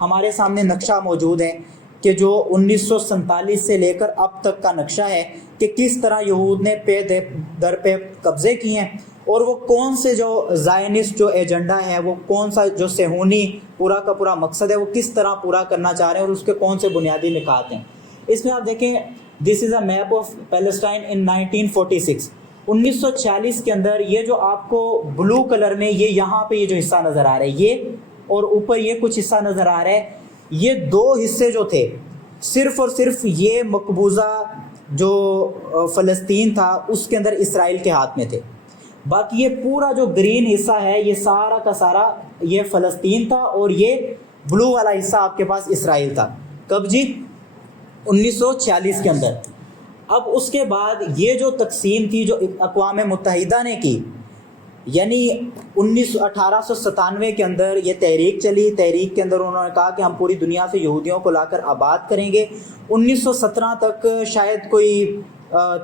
ہمارے سامنے نقشہ موجود ہے کہ جو 1947 سے لے کر اب تک کا نقشہ ہے کہ کس طرح یہود نے پے در پہ قبضے کیے ہیں، اور وہ کون سے جو زائنسٹ جو ایجنڈا ہے، وہ کون سا جو صہیونی پورا کا پورا مقصد ہے، وہ کس طرح پورا کرنا چاہ رہے ہیں اور اس کے کون سے بنیادی نکات ہیں۔ اس میں آپ دیکھیں، دس از اے میپ آف پیلسٹائن ان 1946۔ 1946 کے اندر یہ جو آپ کو بلو کلر میں یہ یہاں پہ یہ جو حصہ نظر آ رہا ہے، یہ اور اوپر یہ کچھ حصہ نظر آ رہا ہے، یہ دو حصے جو تھے صرف اور صرف یہ مقبوضہ جو فلسطین تھا اس کے اندر اسرائیل کے ہاتھ میں تھے۔ باقی یہ پورا جو گرین حصہ ہے یہ سارا کا سارا یہ فلسطین تھا، اور یہ بلو والا حصہ آپ کے پاس اسرائیل تھا۔ کب جی؟ 1946 کے اندر۔ اب اس کے بعد یہ جو تقسیم تھی جو اقوام متحدہ نے کی، یعنی 1897 کے اندر یہ تحریک چلی، تحریک کے اندر انہوں نے کہا کہ ہم پوری دنیا سے یہودیوں کو لا کر آباد کریں گے۔ 1917 تک شاید کوئی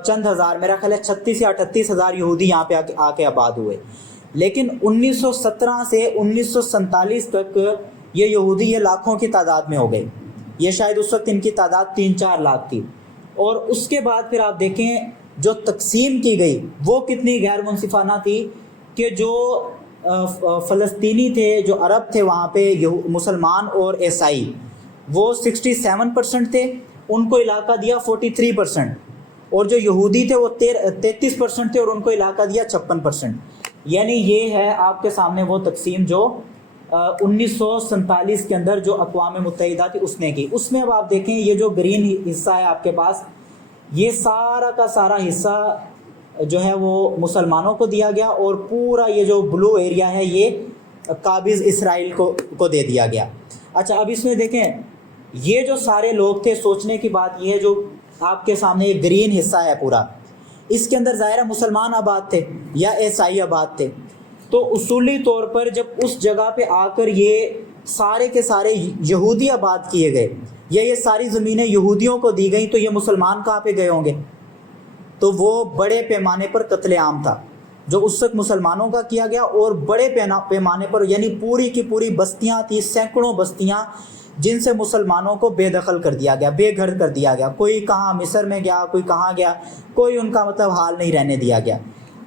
چند ہزار، میرا خیال ہے 36 یا 38 ہزار یہودی یہاں پہ آ کے آباد ہوئے، لیکن 1917 سے 1947 تک یہ یہودی یہ لاکھوں کی تعداد میں ہو گئے۔ یہ شاید اس وقت ان کی تعداد 3-4 لاکھ تھی، اور اس کے بعد پھر آپ دیکھیں جو تقسیم کی گئی وہ کتنی غیر منصفانہ تھی کہ جو فلسطینی تھے، جو عرب تھے وہاں پہ مسلمان اور عیسائی، وہ 67% تھے، ان کو علاقہ دیا 43%، اور جو یہودی تھے وہ 33% تھے اور ان کو علاقہ دیا 56%۔ یعنی یہ ہے آپ کے سامنے وہ تقسیم جو 1947 کے اندر جو اقوام متحدہ تھی اس نے کی۔ اس میں اب آپ دیکھیں یہ جو گرین حصہ ہے آپ کے پاس، یہ سارا کا سارا حصہ جو ہے وہ مسلمانوں کو دیا گیا، اور پورا یہ جو بلو ایریا ہے یہ قابض اسرائیل کو دے دیا گیا۔ اچھا، اب اس میں دیکھیں یہ جو سارے لوگ تھے، سوچنے کی بات یہ ہے جو آپ کے سامنے یہ گرین حصہ ہے پورا، اس کے اندر ظاہر مسلمان آباد تھے یا عیسائی آباد تھے، تو اصولی طور پر جب اس جگہ پہ آ کر یہ سارے کے سارے یہودی آباد کیے گئے یا یہ ساری زمینیں یہودیوں کو دی گئیں، تو یہ مسلمان کہاں پہ گئے ہوں گے؟ تو وہ بڑے پیمانے پر قتل عام تھا جو اس وقت مسلمانوں کا کیا گیا، اور بڑے پیمانے پر یعنی پوری کی پوری بستیاں تھیں، سینکڑوں بستیاں، جن سے مسلمانوں کو بے دخل کر دیا گیا، بے گھر کر دیا گیا۔ کوئی کہاں مصر میں گیا، کوئی کہاں گیا، کوئی ان کا مطلب حال نہیں رہنے دیا گیا۔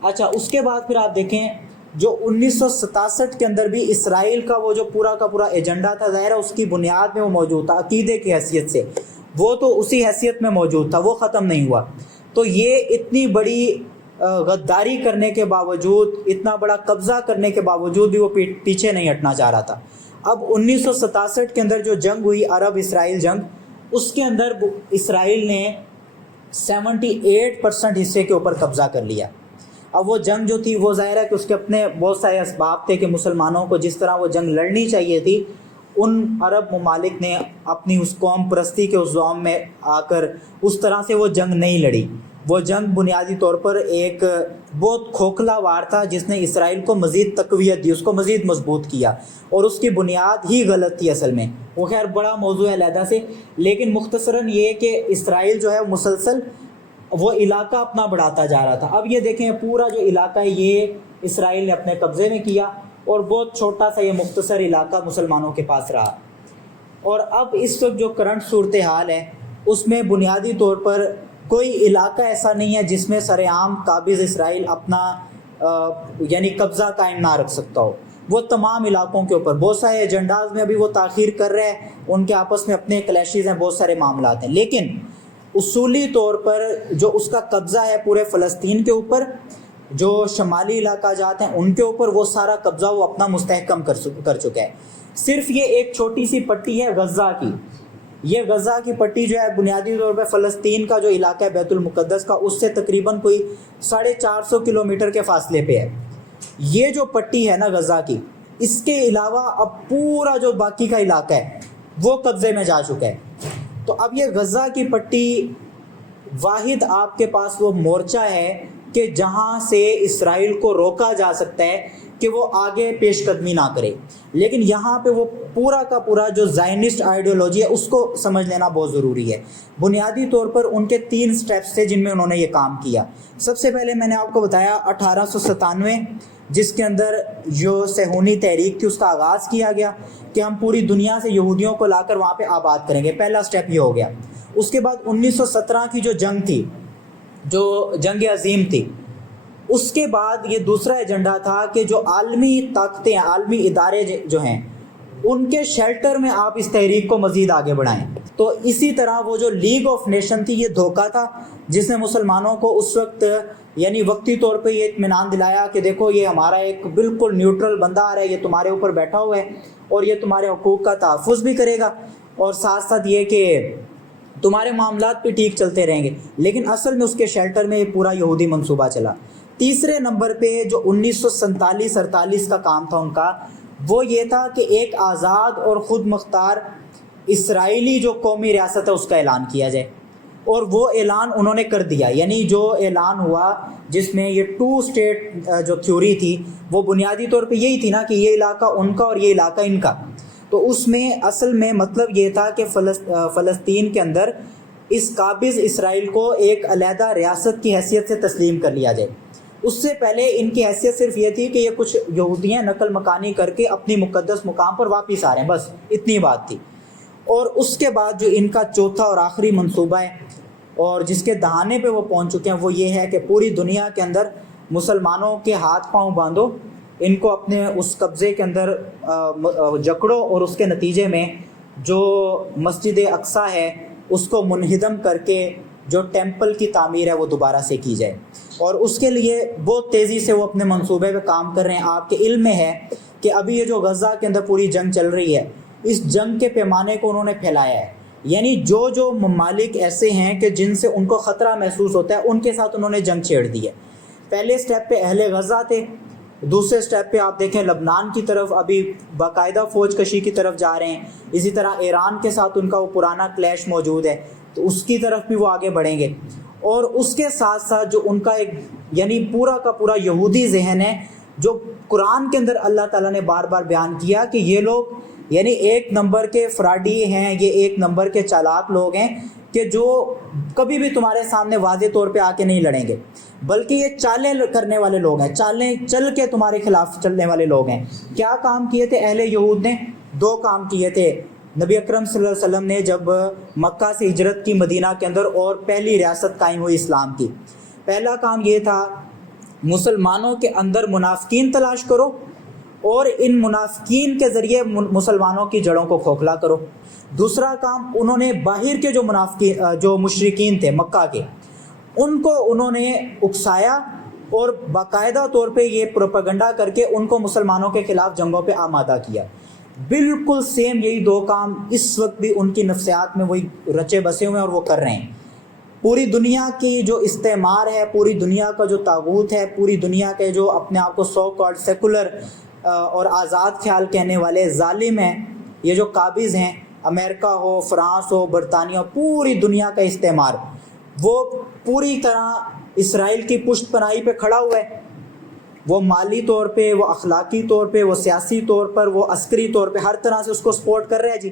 اچھا، اس کے بعد پھر آپ دیکھیں جو 1967 کے اندر بھی اسرائیل کا وہ جو پورا کا پورا ایجنڈا تھا، ظاہر ہے اس کی بنیاد میں وہ موجود تھا، عقیدے کی حیثیت سے وہ تو اسی حیثیت میں موجود تھا، وہ ختم نہیں ہوا۔ تو یہ اتنی بڑی غداری کرنے کے باوجود، اتنا بڑا قبضہ کرنے کے باوجود بھی وہ پیچھے نہیں ہٹنا چاہ رہا تھا۔ اب 1967 کے اندر جو جنگ ہوئی، عرب اسرائیل جنگ، اس کے اندر اسرائیل نے 78% حصے کے اوپر قبضہ کر لیا۔ اب وہ جنگ جو تھی وہ ظاہر ہے کہ اس کے اپنے بہت سارے اسباب تھے کہ مسلمانوں کو جس طرح وہ جنگ لڑنی چاہیے تھی، ان عرب ممالک نے اپنی اس قوم پرستی کے اس زوم میں آ کر اس طرح سے وہ جنگ نہیں لڑی۔ وہ جنگ بنیادی طور پر ایک بہت کھوکھلا وار تھا جس نے اسرائیل کو مزید تقویت دی، اس کو مزید مضبوط کیا، اور اس کی بنیاد ہی غلط تھی اصل میں۔ وہ خیر بڑا موضوع ہے علیحدہ سے، لیکن مختصراً یہ کہ اسرائیل جو ہے مسلسل وہ علاقہ اپنا بڑھاتا جا رہا تھا۔ اب یہ دیکھیں پورا جو علاقہ ہے یہ اسرائیل نے اپنے قبضے میں کیا، اور بہت چھوٹا سا یہ مختصر علاقہ مسلمانوں کے پاس رہا۔ اور اب اس وقت جو کرنٹ صورتحال ہے اس میں بنیادی طور پر کوئی علاقہ ایسا نہیں ہے جس میں سر عام قابض اسرائیل اپنا یعنی قبضہ قائم نہ رکھ سکتا ہو۔ وہ تمام علاقوں کے اوپر بہت سارے ایجنڈاز میں ابھی وہ تاخیر کر رہے ہیں، ان کے آپس میں اپنے کلیشز ہیں، بہت سارے معاملات ہیں، لیکن اصولی طور پر جو اس کا قبضہ ہے پورے فلسطین کے اوپر، جو شمالی علاقہ جات ہیں ان کے اوپر، وہ سارا قبضہ وہ اپنا مستحکم کر چکا ہے۔ صرف یہ ایک چھوٹی سی پٹی ہے غزہ کی، یہ غزہ کی پٹی جو ہے بنیادی طور پہ فلسطین کا جو علاقہ ہے بیت المقدس کا، اس سے تقریباً کوئی 450 کلومیٹر کے فاصلے پہ ہے۔ یہ جو پٹی ہے نا غزہ کی، اس کے علاوہ اب پورا جو باقی کا علاقہ ہے وہ قبضے میں جا چکا ہے۔ تو اب یہ غزہ کی پٹی واحد آپ کے پاس وہ مورچہ ہے کہ جہاں سے اسرائیل کو روکا جا سکتا ہے کہ وہ آگے پیش قدمی نہ کرے، لیکن یہاں پہ وہ پورا کا پورا جو زائنسٹ آئیڈیولوجی ہے اس کو سمجھ لینا بہت ضروری ہے۔ بنیادی طور پر ان کے 3 سٹیپس تھے جن میں انہوں نے یہ کام کیا۔ سب سے پہلے میں نے آپ کو بتایا 1897 جس کے اندر جو صہیونی تحریک تھی اس کا آغاز کیا گیا کہ ہم پوری دنیا سے یہودیوں کو لا کر وہاں پہ آباد کریں گے. پہلا سٹیپ یہ ہو گیا. اس کے بعد 1917 کی جو جنگ تھی, جو جنگ عظیم تھی, اس کے بعد یہ دوسرا ایجنڈا تھا کہ جو عالمی طاقتیں, عالمی ادارے جو ہیں, ان کے شیلٹر میں آپ اس تحریک کو مزید آگے بڑھائیں. تو اسی طرح وہ جو لیگ آف نیشن تھی, یہ دھوکہ تھا جس نے مسلمانوں کو اس وقت یعنی وقتی طور پہ یہ اطمینان دلایا کہ دیکھو یہ ہمارا ایک بالکل نیوٹرل بندہ آ رہا ہے, یہ تمہارے اوپر بیٹھا ہوا ہے اور یہ تمہارے حقوق کا تحفظ بھی کرے گا اور ساتھ ساتھ یہ کہ تمہارے معاملات بھی ٹھیک چلتے رہیں گے. لیکن اصل میں اس کے شیلٹر میں یہ پورا یہودی منصوبہ چلا. تیسرے نمبر پہ جو 1947-48 کا کام تھا ان کا, وہ یہ تھا کہ ایک آزاد اور خود مختار اسرائیلی جو قومی ریاست ہے اس کا اعلان کیا جائے. اور وہ اعلان انہوں نے کر دیا. یعنی جو اعلان ہوا جس میں یہ 2 اسٹیٹ جو تھیوری تھی وہ بنیادی طور پہ یہی تھی نا کہ یہ علاقہ ان کا اور یہ علاقہ ان کا. تو اس میں اصل میں مطلب یہ تھا کہ فلسطین کے اندر اس قابض اسرائیل کو ایک علیحدہ ریاست کی حیثیت سے تسلیم کر لیا جائے. اس سے پہلے ان کی حیثیت صرف یہ تھی کہ یہ کچھ یہودیاں نقل مکانی کر کے اپنی مقدس مقام پر واپس آ رہے ہیں, بس اتنی بات تھی. اور اس کے بعد جو ان کا چوتھا اور آخری منصوبہ ہے اور جس کے دہانے پہ وہ پہنچ چکے ہیں, وہ یہ ہے کہ پوری دنیا کے اندر مسلمانوں کے ہاتھ پاؤں باندھو, ان کو اپنے اس قبضے کے اندر جکڑو اور اس کے نتیجے میں جو مسجد اقصیٰ ہے اس کو منہدم کر کے جو ٹیمپل کی تعمیر ہے وہ دوبارہ سے کی جائے. اور اس کے لیے بہت تیزی سے وہ اپنے منصوبے پہ کام کر رہے ہیں. آپ کے علم میں ہے کہ ابھی یہ جو غزہ کے اندر پوری جنگ چل رہی ہے, اس جنگ کے پیمانے کو انہوں نے پھیلایا ہے. یعنی جو ممالک ایسے ہیں کہ جن سے ان کو خطرہ محسوس ہوتا ہے ان کے ساتھ انہوں نے جنگ چھیڑ دی ہے. پہلے سٹیپ پہ اہل غزہ تھے, دوسرے سٹیپ پہ آپ دیکھیں لبنان کی طرف ابھی باقاعدہ فوج کشی کی طرف جا رہے ہیں. اسی طرح ایران کے ساتھ ان کا وہ پرانا کلیش موجود ہے, تو اس کی طرف بھی وہ آگے بڑھیں گے. اور اس کے ساتھ ساتھ جو ان کا ایک یعنی پورا کا پورا یہودی ذہن ہے, جو قرآن کے اندر اللہ تعالیٰ نے بار بار بیان کیا کہ یہ لوگ یعنی 1 نمبر کے فراڈی ہیں, یہ 1 نمبر کے چالاک لوگ ہیں کہ جو کبھی بھی تمہارے سامنے واضح طور پہ آ کے نہیں لڑیں گے, بلکہ یہ چالیں کرنے والے لوگ ہیں, چالیں چل کے تمہارے خلاف چلنے والے لوگ ہیں. کیا کام کیے تھے اہل یہود نے؟ 2 کام کیے تھے. نبی اکرم صلی اللہ علیہ وسلم نے جب مکہ سے ہجرت کی مدینہ کے اندر اور پہلی ریاست قائم ہوئی اسلام کی, پہلا کام یہ تھا مسلمانوں کے اندر منافقین تلاش کرو اور ان منافقین کے ذریعے مسلمانوں کی جڑوں کو کھوکھلا کرو. دوسرا کام انہوں نے باہر کے جو مشرکین تھے مکہ کے, ان کو انہوں نے اکسایا اور باقاعدہ طور پہ یہ پروپیگنڈا کر کے ان کو مسلمانوں کے خلاف جنگوں پہ آمادہ کیا. بالکل سیم یہی 2 کام اس وقت بھی ان کی نفسیات میں وہی رچے بسے ہوئے ہیں اور وہ کر رہے ہیں. پوری دنیا کی جو استعمار ہے, پوری دنیا کا جو طاغوت ہے, پوری دنیا کے جو اپنے آپ کو سو کالڈ سیکولر اور آزاد خیال کہنے والے ظالم ہیں, یہ جو قابض ہیں, امریکہ ہو, فرانس ہو, برطانیہ, پوری دنیا کا استعمار, وہ پوری طرح اسرائیل کی پشت پناہی پہ کھڑا ہوا ہے. وہ مالی طور پہ, وہ اخلاقی طور پہ, وہ سیاسی طور پر, وہ عسکری طور پہ, ہر طرح سے اس کو سپورٹ کر رہے ہیں جی.